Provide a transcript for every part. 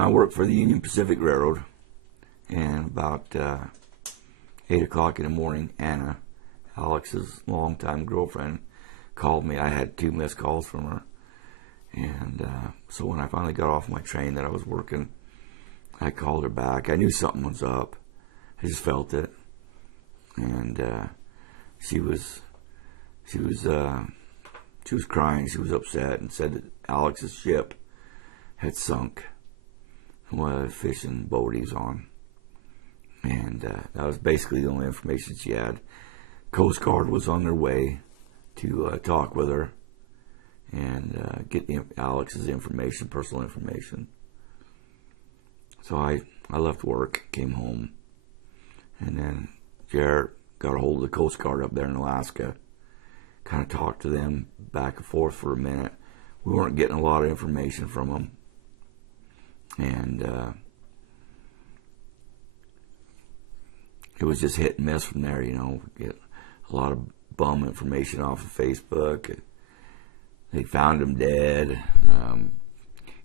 I worked for the Union Pacific Railroad, and about 8 o'clock in the morning, Anna, Alex's longtime girlfriend, called me. I had 2 missed calls from her. And so when I finally got off my train that I was working, I called her back. I knew something was up. I just felt it. And she was crying. She was upset and said that Alex's ship had sunk. One of the fishing boat he was on. And that was basically the only information she had. Coast Guard was on their way to talk with her and get Alex's information, personal information. So I left work, came home, and then Jarrett got a hold of the Coast Guard up there in Alaska, kind of talked to them back and forth for a minute. We weren't getting a lot of information from them. And it was just hit and miss from there, you know. Get a lot of bum information off of Facebook. They found him dead.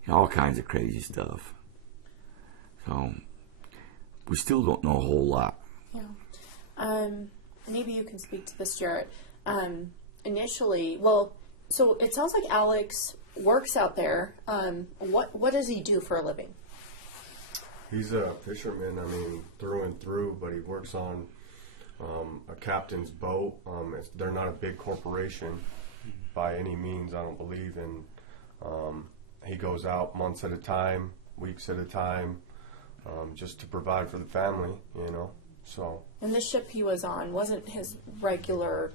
All kinds of crazy stuff. So we still don't know a whole lot. Yeah. Maybe you can speak to this, Jarrett. Initially, so it sounds like Alex works out there. What does he do for a living? He's a fisherman, through and through, but he works on a captain's boat. They're not a big corporation by any means, I don't believe. And he goes out months at a time, weeks at a time, just to provide for the family, you know. So. And the ship he was on wasn't his regular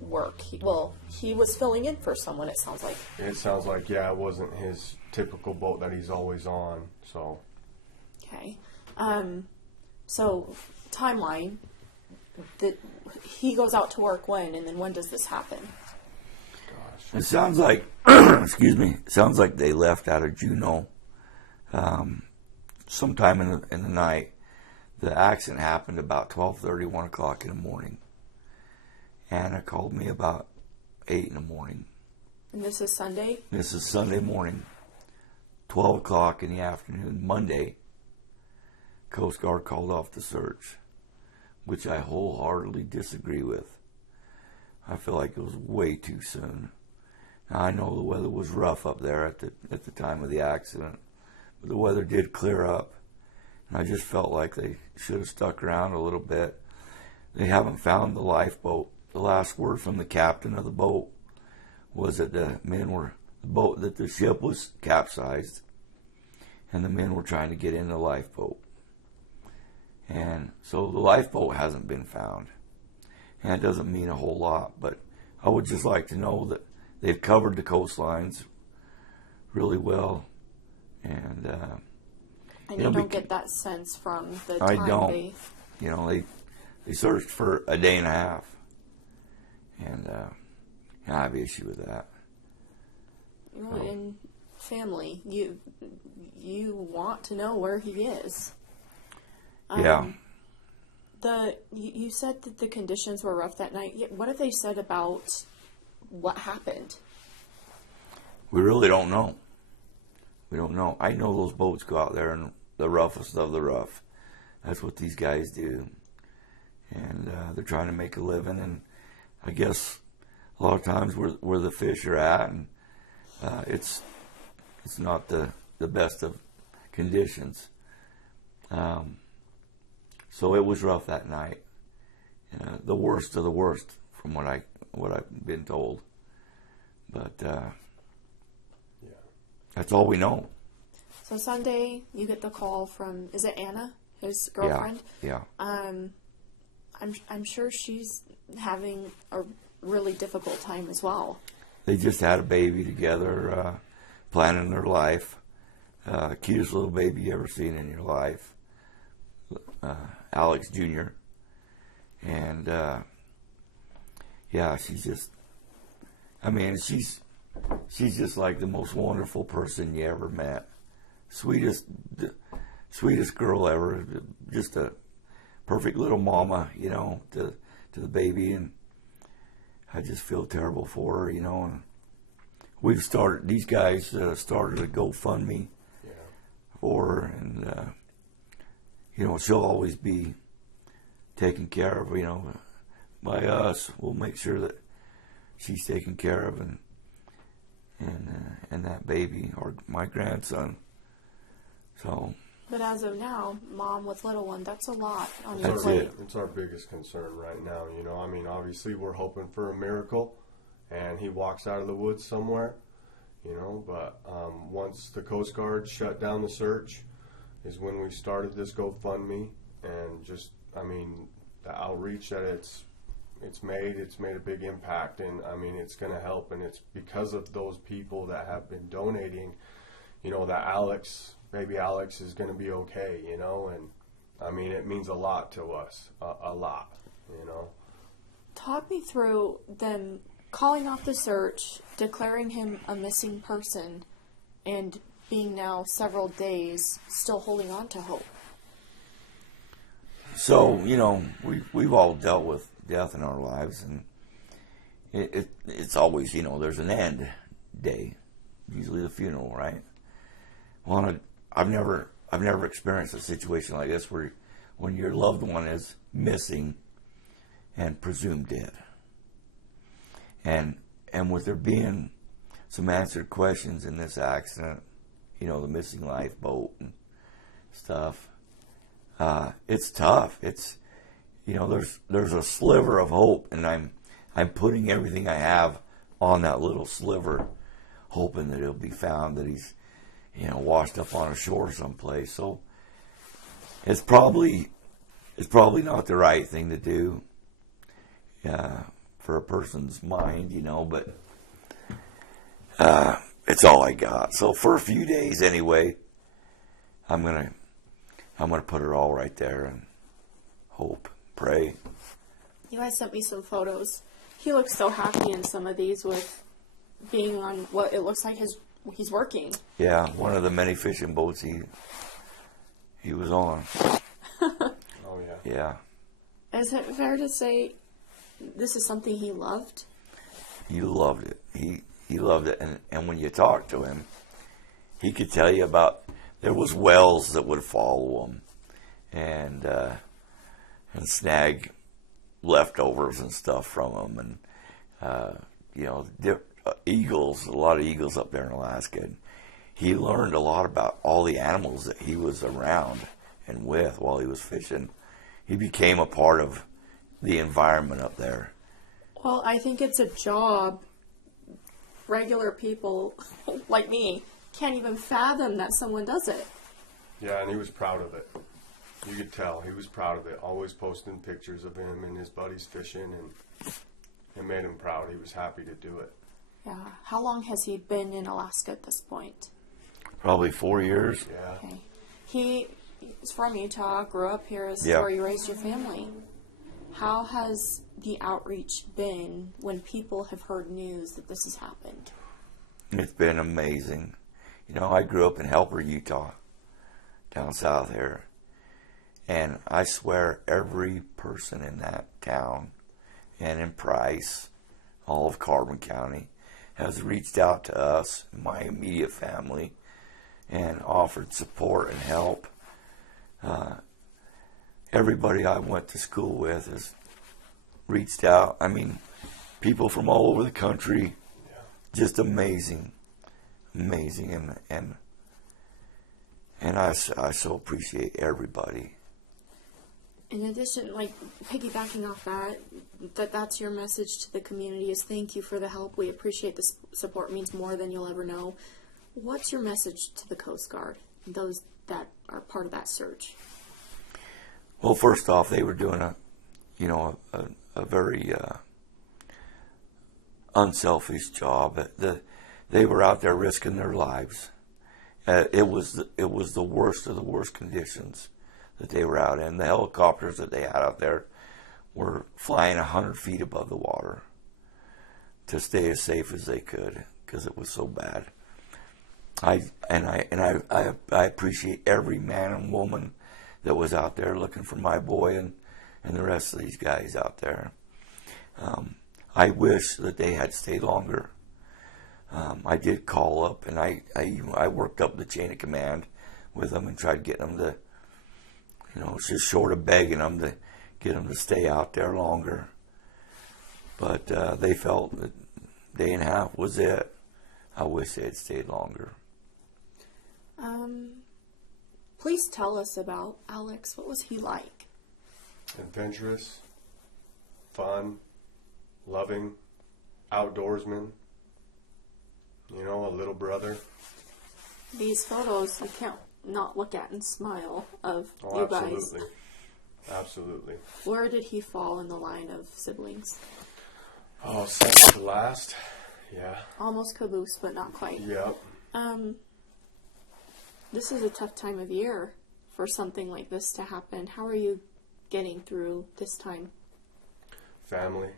work. He was filling in for someone, it sounds like. It sounds like, yeah, it wasn't his typical boat that he's always on, so. Okay. So, timeline, that he goes out to work when, and then when does this happen? It sounds like, excuse me, it sounds like they left out of Juneau sometime in the night. The accident happened about 12:30, 1 o'clock in the morning. Anna called me about 8 in the morning. And this is Sunday? This is Sunday morning, 12 o'clock in the afternoon, Monday. Coast Guard called off the search, which I wholeheartedly disagree with. I feel like it was way too soon. Now, I know the weather was rough up there at the time of the accident, but the weather did clear up, and I just felt like they should have stuck around a little bit. They haven't found the lifeboat. The last word from the captain of the boat was that the ship was capsized, and the men were trying to get in the lifeboat. And so the lifeboat hasn't been found. And it doesn't mean a whole lot, but I would just like to know that they've covered the coastlines really well. And you don't get that sense from the time I don't. You know, they searched for a day and a half. And I have an issue with that. Well, in family, you want to know where he is. Yeah. You said that the conditions were rough that night. What have they said about what happened? We really don't know. We don't know. I know those boats go out there in the roughest of the rough. That's what these guys do. And they're trying to make a living. And I guess a lot of times where the fish are at, and it's not the best of conditions. So it was rough that night. The worst of the worst, from what I've been told. But that's all we know. So Sunday, you get the call from, is it Anna, his girlfriend? Yeah. I'm sure she's having a really difficult time as well. They just had a baby together, planning their life. Cutest little baby you ever seen in your life. Alex Jr. And she's just, she's just like the most wonderful person you ever met. Sweetest girl ever. Just a perfect little mama, you know, to the baby. And I just feel terrible for her, you know. And these guys started a GoFundMe for her, and she'll always be taken care of, by us. We'll make sure that she's taken care of, and that baby, or my grandson. So. But as of now, mom with little one, that's a lot on your That's plate. it. It's our biggest concern right now. Obviously we're hoping for a miracle, and he walks out of the woods somewhere. But once the Coast Guard shut down the search, is when we started this GoFundMe, and the outreach that it's made a big impact, and it's going to help, and it's because of those people that have been donating, that baby Alex is going to be okay, and it means a lot to us, a lot. Talk me through them calling off the search, declaring him a missing person, and being now several days still holding on to hope. So, we've all dealt with death in our lives, and it's always, there's an end day, usually the funeral, right? Well, I've never experienced a situation like this where when your loved one is missing and presumed dead. And with there being some answered questions in this accident, the missing lifeboat and stuff, it's tough. It's, there's a sliver of hope, and I'm putting everything I have on that little sliver, hoping that it'll be found, that he's, washed up on a shore someplace. So it's probably not the right thing to do for a person's mind, but it's all I got. So for a few days anyway, I'm gonna put it all right there and hope, pray. You guys sent me some photos. He looks so happy in some of these with being on what it looks like he's working. Yeah, one of the many fishing boats he was on. Oh yeah. Yeah. Is it fair to say this is something he loved? He loved it. He loved it, and when you talk to him, he could tell you about, there was whales that would follow him and snag leftovers and stuff from him, and eagles, a lot of eagles up there in Alaska. And he learned a lot about all the animals that he was around and with while he was fishing. He became a part of the environment up there. Well, I think it's a job regular people like me can't even fathom that someone does it. Yeah, and he was proud of it. You could tell he was proud of it. Always posting pictures of him and his buddies fishing, and it made him proud. He was happy to do it. Yeah. How long has he been in Alaska at this point? Probably 4 years. Yeah. Okay. He's from Utah, grew up here. This is Yeah. where you raised your family. How has the outreach been when people have heard news that this has happened? It's been amazing. I grew up in Helper, Utah, down south here. And I swear every person in that town and in Price, all of Carbon County, has reached out to us, my immediate family, and offered support and help. Everybody I went to school with has reached out. I mean, people from all over the country, just amazing, and I so appreciate everybody. In addition, like piggybacking off that's your message to the community is thank you for the help. We appreciate the support. It means more than you'll ever know. What's your message to the Coast Guard, those that are part of that search? Well, first off, they were doing a very unselfish job. They were out there risking their lives. It was the worst of the worst conditions that they were out in. The helicopters that they had out there were flying 100 feet above the water to stay as safe as they could because it was so bad. I appreciate every man and woman that was out there looking for my boy and the rest of these guys out there. I wish that they had stayed longer. I did call up, and I worked up the chain of command with them and tried getting them to, just short of begging them to get them to stay out there longer. But they felt that day and a half was it. I wish they had stayed longer. Please tell us about Alex. What was he like? Adventurous, fun, loving, outdoorsman. A little brother. These photos, you can't not look at and smile of you guys. Absolutely. Where did he fall in the line of siblings? Oh, second to last. Yeah. Almost caboose, but not quite. Yep. This is a tough time of year for something like this to happen. How are you getting through this time? Family.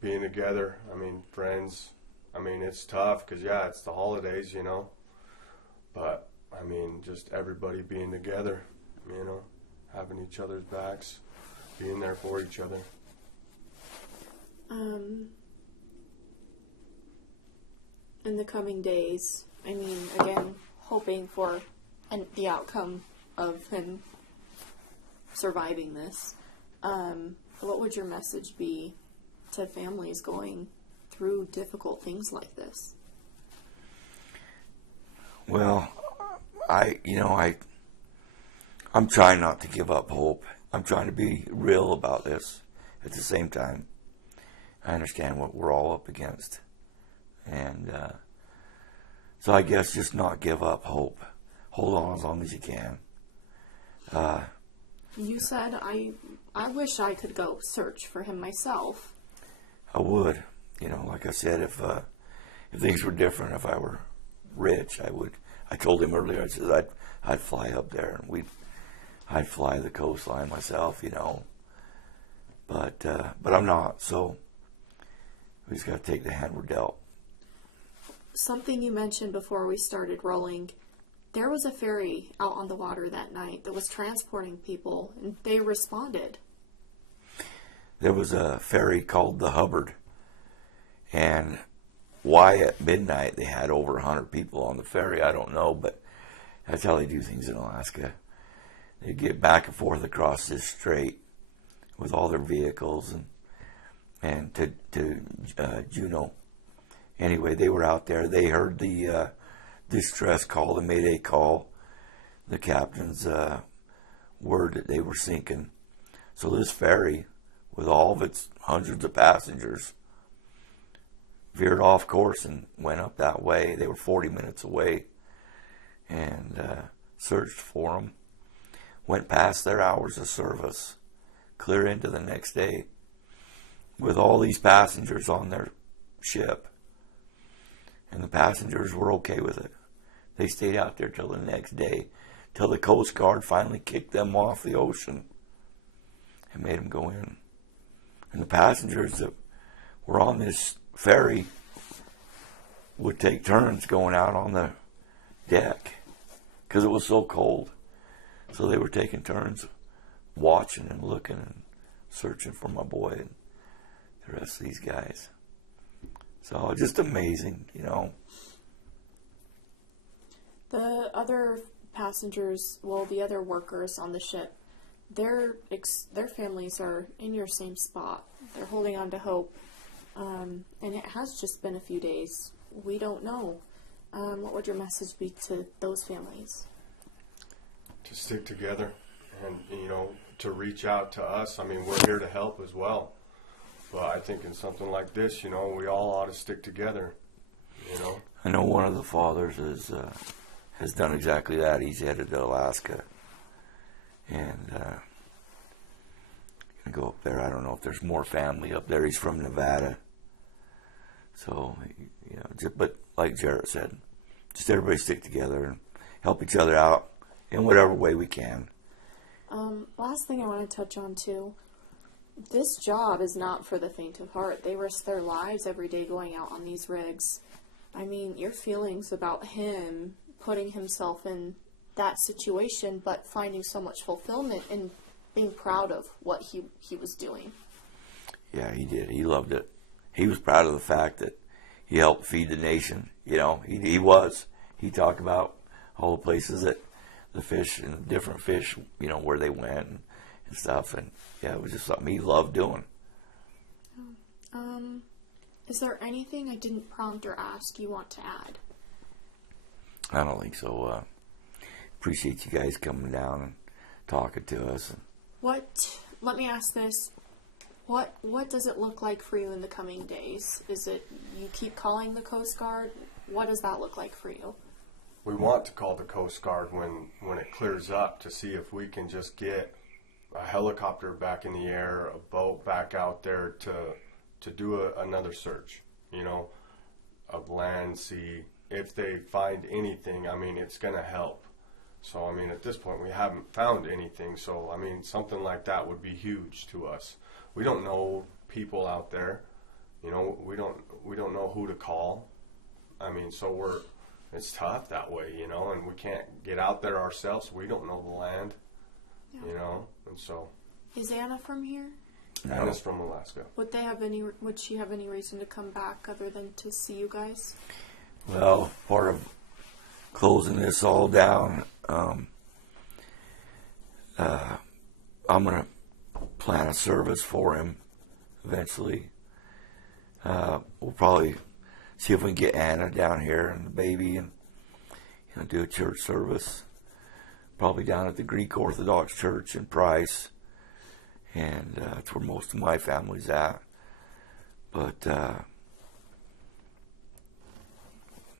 Being together. Friends. It's tough because, it's the holidays, But, just everybody being together, having each other's backs, being there for each other. In the coming days, again, hoping for the outcome of him surviving this, what would your message be to families going through difficult things like this? Well, I'm trying not to give up hope. I'm trying to be real about this. At the same time, I understand what we're all up against. And so I guess just not give up hope. Hold on as long as you can. You said, I wish I could go search for him myself. I would. Like I said, if things were different, if I were rich, I would. I told him earlier, I said I'd fly up there and I'd fly the coastline myself, But I'm not, so we just got to take the hand we're dealt. Something you mentioned before we started rolling, there was a ferry out on the water that night that was transporting people, and they responded. There was a ferry called the Hubbard, and why at midnight they had over 100 people on the ferry, I don't know, but that's how they do things in Alaska. They get back and forth across this strait with all their vehicles and to Juneau. Anyway, they were out there. They heard the distress call, the Mayday call, the captain's word that they were sinking. So this ferry, with all of its hundreds of passengers, veered off course and went up that way. They were 40 minutes away and searched for them. Went past their hours of service, clear into the next day, with all these passengers on their ship. And the passengers were okay with it. They stayed out there till the next day, till the Coast Guard finally kicked them off the ocean and made them go in. And the passengers that were on this ferry would take turns going out on the deck because it was so cold. So they were taking turns watching and looking and searching for my boy and the rest of these guys. So just amazing, The other passengers, the other workers on the ship, their families are in your same spot. They're holding on to hope. And it has just been a few days. We don't know. What would your message be to those families? To stick together and, to reach out to us. We're here to help as well. But I think in something like this, we all ought to stick together, I know one of the fathers has done exactly that. He's headed to Alaska and going to go up there. I don't know if there's more family up there. He's from Nevada. So, but like Jarrett said, just everybody stick together and help each other out in whatever way we can. Last thing I want to touch on too, this job is not for the faint of heart. They risk their lives every day going out on these rigs. Your feelings about him putting himself in that situation, but finding so much fulfillment and being proud of what he was doing. Yeah, he did. He loved it. He was proud of the fact that he helped feed the nation. He was. He talked about all the places that the fish and the different fish, where they went and stuff. And yeah, it was just something he loved doing. Is there anything I didn't prompt or ask you want to add? I don't think so. Appreciate you guys coming down and talking to us. Let me ask this. What does it look like for you in the coming days? Is it you keep calling the Coast Guard? What does that look like for you? We want to call the Coast Guard when it clears up to see if we can just get a helicopter back in the air, a boat back out there to do another search, of land, sea. If they find anything, it's going to help. So, at this point, we haven't found anything. So, something like that would be huge to us. We don't know people out there. We don't know who to call. So it's tough that way, and we can't get out there ourselves. We don't know the land, and so. Is Anna from here? Anna's from Alaska. Would she have any reason to come back other than to see you guys? Well, part of closing this all down, I'm going to plan a service for him eventually. We'll probably see if we can get Anna down here and the baby and do a church service. Probably down at the Greek Orthodox Church in Price. And that's where most of my family's at. But